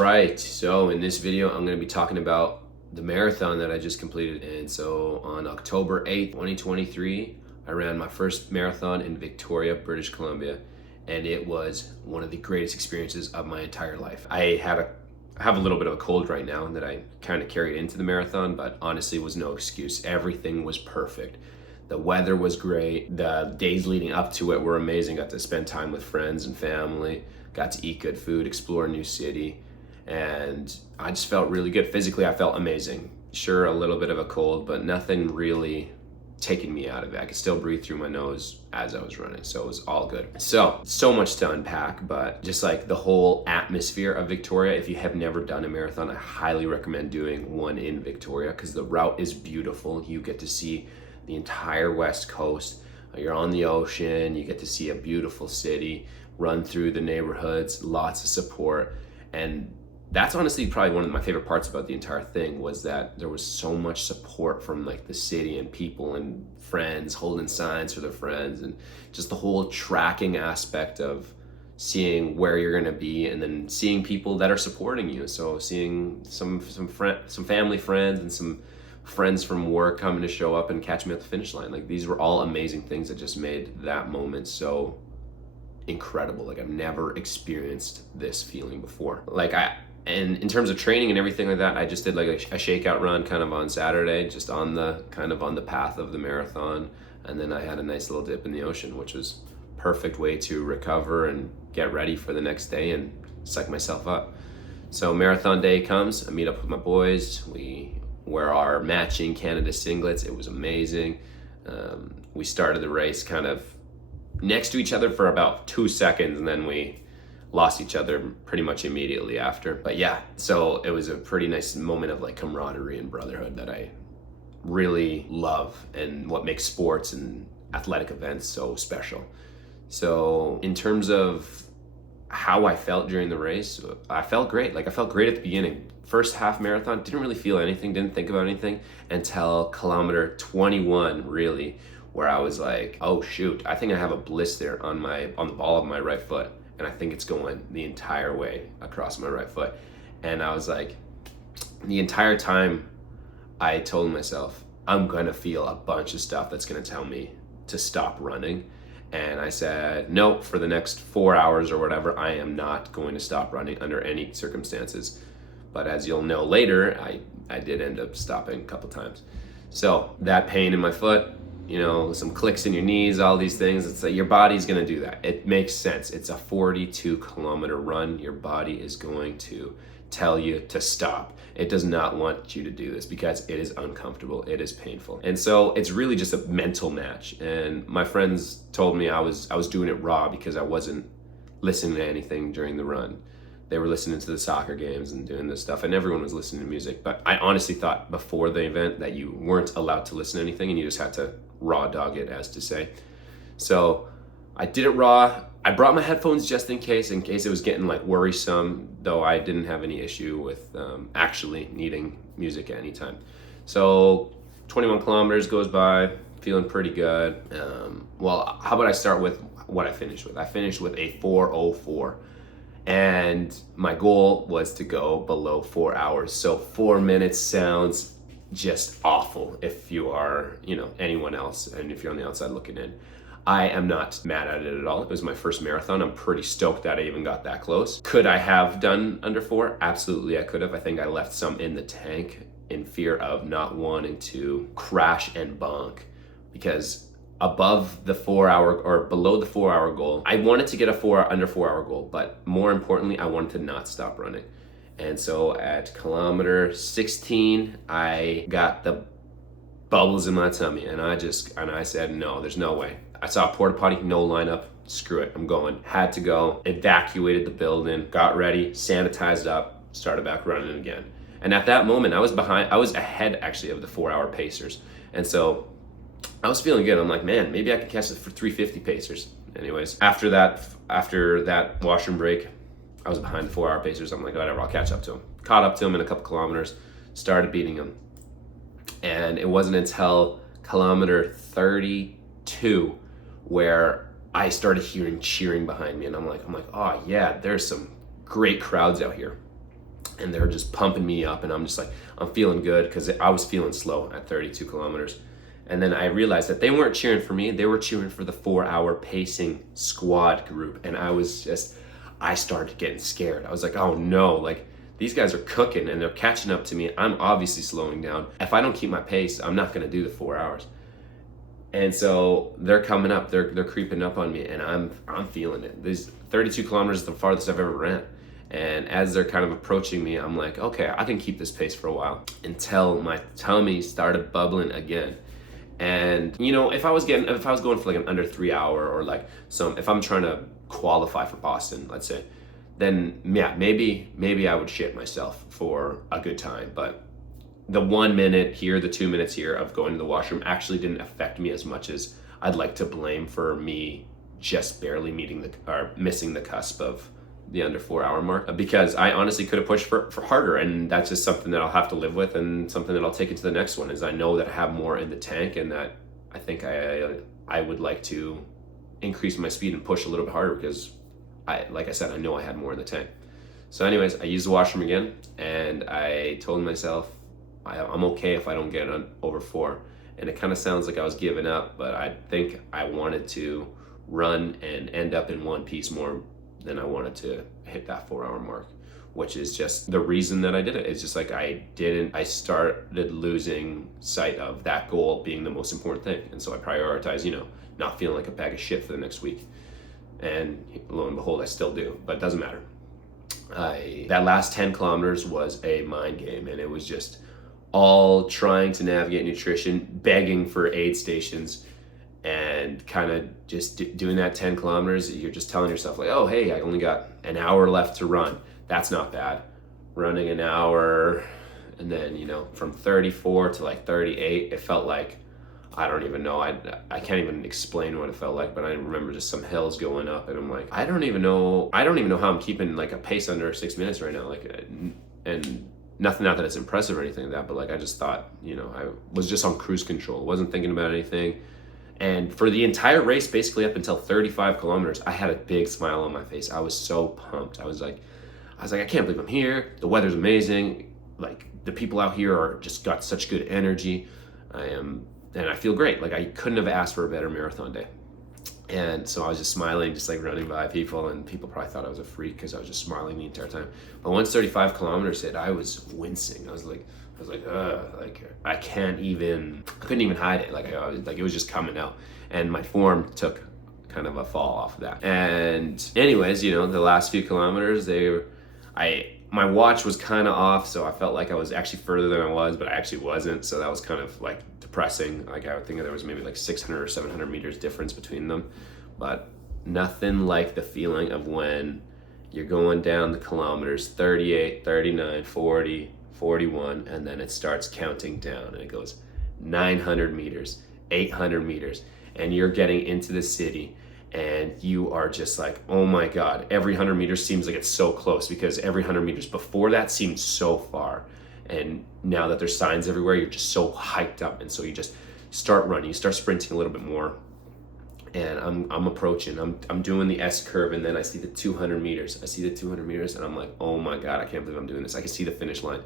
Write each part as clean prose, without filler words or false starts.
right, so in this video, I'm going to be talking about the marathon that I just completed. And so on October 8th, 2023, I ran my first marathon in Victoria, British Columbia, and it was one of the greatest experiences of my entire life. I have a little bit of a cold right now that I kind of carried into the marathon, but honestly it was no excuse. Everything was perfect. The weather was great. The days leading up to it were amazing. Got to spend time with friends and family, got to eat good food, explore a new city, and I just felt really good. Physically, I felt amazing. Sure, a little bit of a cold, but nothing really taking me out of it. I could still breathe through my nose as I was running, so it was all good. So much to unpack, but just like the whole atmosphere of Victoria, if you have never done a marathon, I highly recommend doing one in Victoria because the route is beautiful. You get to see the entire West Coast. You're on the ocean, you get to see a beautiful city, run through the neighborhoods, lots of support. And that's honestly probably one of my favorite parts about the entire thing, was that there was so much support from like the city and people and friends holding signs for their friends, and just the whole tracking aspect of seeing where you're gonna be and then seeing people that are supporting you. So seeing some family friends and some friends from work coming to show up and catch me at the finish line. Like, these were all amazing things that just made that moment so incredible. Like, I've never experienced this feeling before. And in terms of training and everything like that, I just did like a shakeout run kind of on Saturday, just on the path of the marathon. And then I had a nice little dip in the ocean, which was perfect way to recover and get ready for the next day and psych myself up. So marathon day comes, I meet up with my boys, we wear our matching Canada singlets. It was amazing. We started the race kind of next to each other for about 2 seconds, and then we lost each other pretty much immediately after. But yeah, so it was a pretty nice moment of like camaraderie and brotherhood that I really love, and what makes sports and athletic events so special. So in terms of how I felt during the race, I felt great. Like, I felt great at the beginning. First half marathon, didn't really feel anything, didn't think about anything until kilometer 21, really, where I was like, oh shoot, I think I have a blister on the ball of my right foot, and I think it's going the entire way across my right foot. And I was like, the entire time I told myself, I'm gonna feel a bunch of stuff that's gonna tell me to stop running. And I said, no, for the next 4 hours or whatever, I am not going to stop running under any circumstances. But as you'll know later, I did end up stopping a couple times. So that pain in my foot, some clicks in your knees, all these things, it's like your body's gonna do that. It makes sense. It's a 42-kilometer run. Your body is going to tell you to stop. It does not want you to do this because it is uncomfortable, it is painful. And so it's really just a mental match. And my friends told me I was doing it raw because I wasn't listening to anything during the run. They were listening to the soccer games and doing this stuff, and everyone was listening to music. But I honestly thought before the event that you weren't allowed to listen to anything and you just had to raw dog it, as to say. So I did it raw. I brought my headphones just in case it was getting like worrisome, though I didn't have any issue with actually needing music at any time. So 21 kilometers goes by, feeling pretty good. Well, how about I start with what I finished with? I finished with a 4:04. And my goal was to go below 4 hours. So 4 minutes sounds just awful if you are, anyone else, and if you're on the outside looking in. I am not mad at it at all. It was my first marathon. I'm pretty stoked that I even got that close. Could I have done under 4? Absolutely, I could have. I think I left some in the tank in fear of not wanting to crash and bonk, because above the 4 hour or below the 4 hour goal, I wanted to get under 4 hour goal, but more importantly, I wanted to not stop running. And so at kilometer 16, I got the bubbles in my tummy, and I said, no, there's no way. I saw a porta potty, no lineup, screw it, I'm going. Had to go, evacuated the building, got ready, sanitized up, started back running again. And at that moment, I was ahead actually of the 4 hour pacers. And so I was feeling good. I'm like, man, maybe I can catch it for 350 pacers. Anyways, after that washroom break, I was behind the 4 hour pacers. I'm like, whatever, I'll catch up to them. Caught up to them in a couple kilometers, started beating them. And it wasn't until kilometer 32 where I started hearing cheering behind me, and I'm like, oh yeah, there's some great crowds out here. and they're just pumping me up, and I'm just like, I'm feeling good because I was feeling slow at 32 kilometers. And then I realized that they weren't cheering for me, they were cheering for the 4-hour pacing squad group. And I started getting scared. I was like, oh no, like these guys are cooking and they're catching up to me. I'm obviously slowing down. If I don't keep my pace, I'm not gonna do the 4 hours. And so they're coming up, they're creeping up on me, and I'm feeling it. These 32 kilometers is the farthest I've ever ran. And as they're kind of approaching me, I'm like, okay, I can keep this pace for a while, until my tummy started bubbling again. And you know, if I was going for like an under 3 hour, or like if I'm trying to qualify for Boston, let's say, then yeah, maybe I would shit myself for a good time. But the 1 minute here, the 2 minutes here of going to the washroom actually didn't affect me as much as I'd like to blame for me just barely missing the cusp of the under 4 hour mark, because I honestly could have pushed for harder. And that's just something that I'll have to live with, and something that I'll take into the next one, is I know that I have more in the tank, and that I think I would like to increase my speed and push a little bit harder, because like I said, I know I had more in the tank. So anyways, I used the washroom again, and I told myself I'm okay if I don't get over 4. And it kind of sounds like I was giving up, but I think I wanted to run and end up in one piece more than I wanted to hit that 4 hour mark, which is just the reason that I did it. It's just like I started losing sight of that goal being the most important thing. And so I prioritized, you know, not feeling like a bag of shit for the next week. And lo and behold, I still do, but it doesn't matter. That last 10 kilometers was a mind game, and it was just all trying to navigate nutrition, begging for aid stations, and kind of just doing that 10 kilometers. You're just telling yourself like, oh, hey, I only got an hour left to run. That's not bad. Running an hour, and then, you know, from 34 to like 38, it felt like, I don't even know. I can't even explain what it felt like, but I remember just some hills going up, and I'm like, I don't even know how I'm keeping like a pace under 6 minutes right now. Like, and nothing, not that it's impressive or anything like that, but like I just thought, you know, I was just on cruise control, wasn't thinking about anything. And for the entire race, basically up until 35 kilometers, I had a big smile on my face. I was so pumped. I was like, I can't believe I'm here. The weather's amazing. Like, the people out here are just got such good energy. And I feel great. Like, I couldn't have asked for a better marathon day. And so I was just smiling, just like running by people, and people probably thought I was a freak because I was just smiling the entire time. But once 35 kilometers hit, I was wincing. I was like, I couldn't even hide it. Like it was just coming out, and my form took kind of a fall off of that. And anyways, you know, the last few kilometers, my watch was kind of off, so I felt like I was actually further than I was, but I actually wasn't. So that was kind of like depressing. Like, I would think there was maybe like 600 or 700 meters difference between them, but nothing like the feeling of when you're going down the kilometers, 38, 39, 40, 41, and then it starts counting down, and it goes 900 meters, 800 meters, and you're getting into the city, and you are just like, oh my God, every 100 meters seems like it's so close, because every 100 meters before that seemed so far. And now that there's signs everywhere, you're just so hyped up. And so you just start running, you start sprinting a little bit more. And I'm approaching, I'm doing the S curve, and then I see the 200 meters. I see the 200 meters, and I'm like, oh my God, I can't believe I'm doing this. I can see the finish line.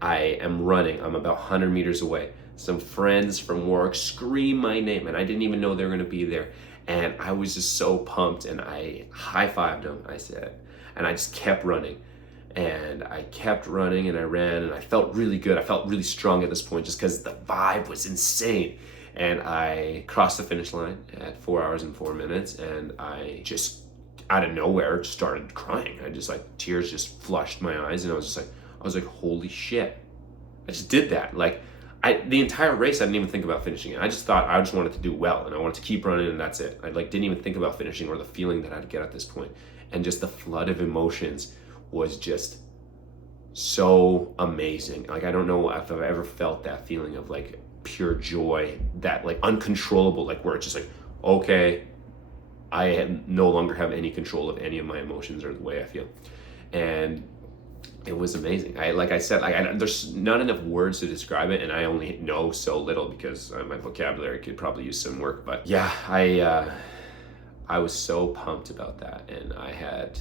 I am running, I'm about 100 meters away. Some friends from work scream my name, and I didn't even know they were gonna be there. And I was just so pumped, and I high-fived them, I said, and I just kept running. And I kept running, and I ran, and I felt really good. I felt really strong at this point, just because the vibe was insane. And I crossed the finish line at 4 hours and 4 minutes, and I just, out of nowhere, just started crying. I just, like, tears just flushed my eyes, and I was like, holy shit. I just did that. Like, the entire race, I didn't even think about finishing it. I just thought I just wanted to do well, and I wanted to keep running, and that's it. I didn't even think about finishing, or the feeling that I'd get at this point. And just the flood of emotions was just so amazing. Like, I don't know if I've ever felt that feeling of like pure joy, that like uncontrollable, like where it's just like, okay, I no longer have any control of any of my emotions or the way I feel. And it was amazing. Like I said, there's not enough words to describe it, and I only know so little because my vocabulary could probably use some work. But yeah, I was so pumped about that, and I had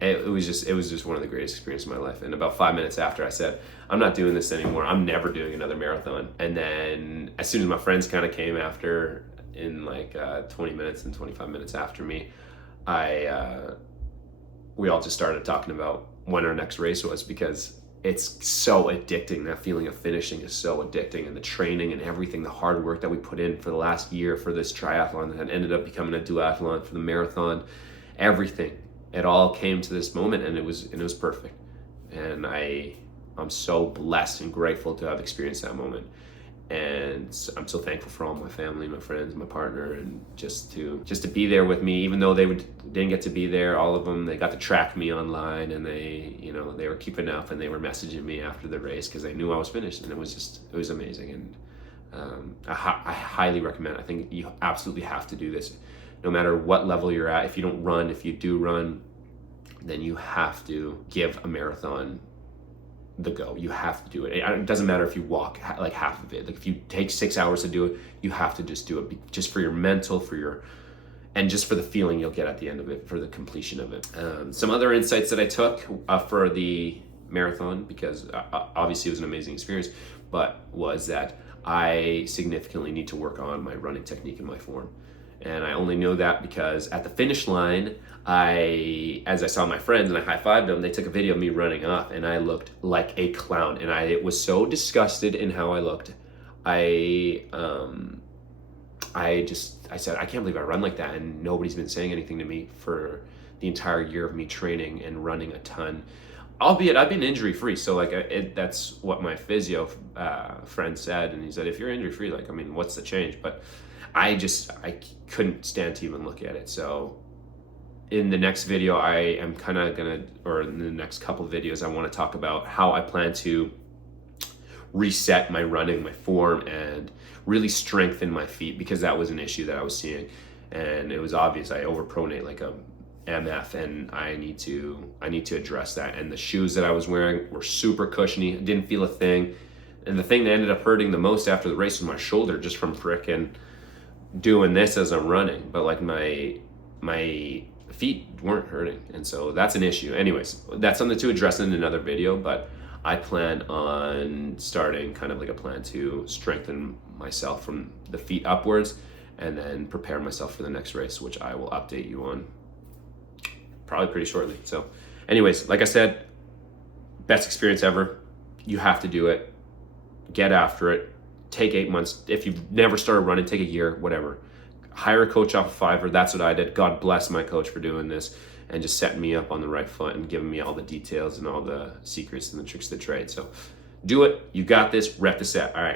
it was just one of the greatest experiences of my life. And about 5 minutes after, I said, I'm not doing this anymore. I'm never doing another marathon. And then as soon as my friends kind of came after, in like 20 minutes and 25 minutes after me, we all just started talking about when our next race was, because it's so addicting. That feeling of finishing is so addicting, and the training and everything, the hard work that we put in for the last year for this triathlon that ended up becoming a duathlon, for the marathon, everything, it all came to this moment, and it was perfect. And I'm so blessed and grateful to have experienced that moment. And I'm so thankful for all my family, my friends, my partner, and just to be there with me, even though didn't get to be there, all of them. They got to track me online, and they were keeping up, and they were messaging me after the race because they knew I was finished, and it was amazing. And I highly recommend. I think you absolutely have to do this, no matter what level you're at. If you don't run, if you do run, then you have to give a marathon the go. You have to do it. It doesn't matter if you walk like half of it. Like if you take 6 hours to do it, you have to just do it, just for your mental, and just for the feeling you'll get at the end of it, for the completion of it. Some other insights that I took for the marathon, because obviously it was an amazing experience, but was that I significantly need to work on my running technique and my form. And I only know that because at the finish line, as I saw my friends and I high-fived them, they took a video of me running off, and I looked like a clown. And I was so disgusted in how I looked. I said, I can't believe I run like that, and nobody's been saying anything to me for the entire year of me training and running a ton. Albeit I've been injury-free, so like that's what my physio friend said, and he said, if you're injury-free, like, I mean, what's the change? But I couldn't stand to even look at it. So in the next video, I am kind of or in the next couple of videos, I want to talk about how I plan to reset my running, my form, and really strengthen my feet, because that was an issue that I was seeing, and it was obvious. I overpronate like a MF, and I need to address that. And the shoes that I was wearing were super cushiony. I didn't feel a thing. And the thing that ended up hurting the most after the race was my shoulder, just from frickin' doing this as I'm running. But like my feet weren't hurting, and so that's an issue. Anyways, that's something to address in another video, but I plan on starting kind of like a plan to strengthen myself from the feet upwards, and then prepare myself for the next race, which I will update you on probably pretty shortly. So anyways, like I said, best experience ever. You have to do it. Get after it. Take 8 months. If you've never started running, take a year, whatever. Hire a coach off of Fiverr. That's what I did. God bless my coach for doing this and just setting me up on the right foot and giving me all the details and all the secrets and the tricks of the trade. So do it. You got this. Rep the set. All right.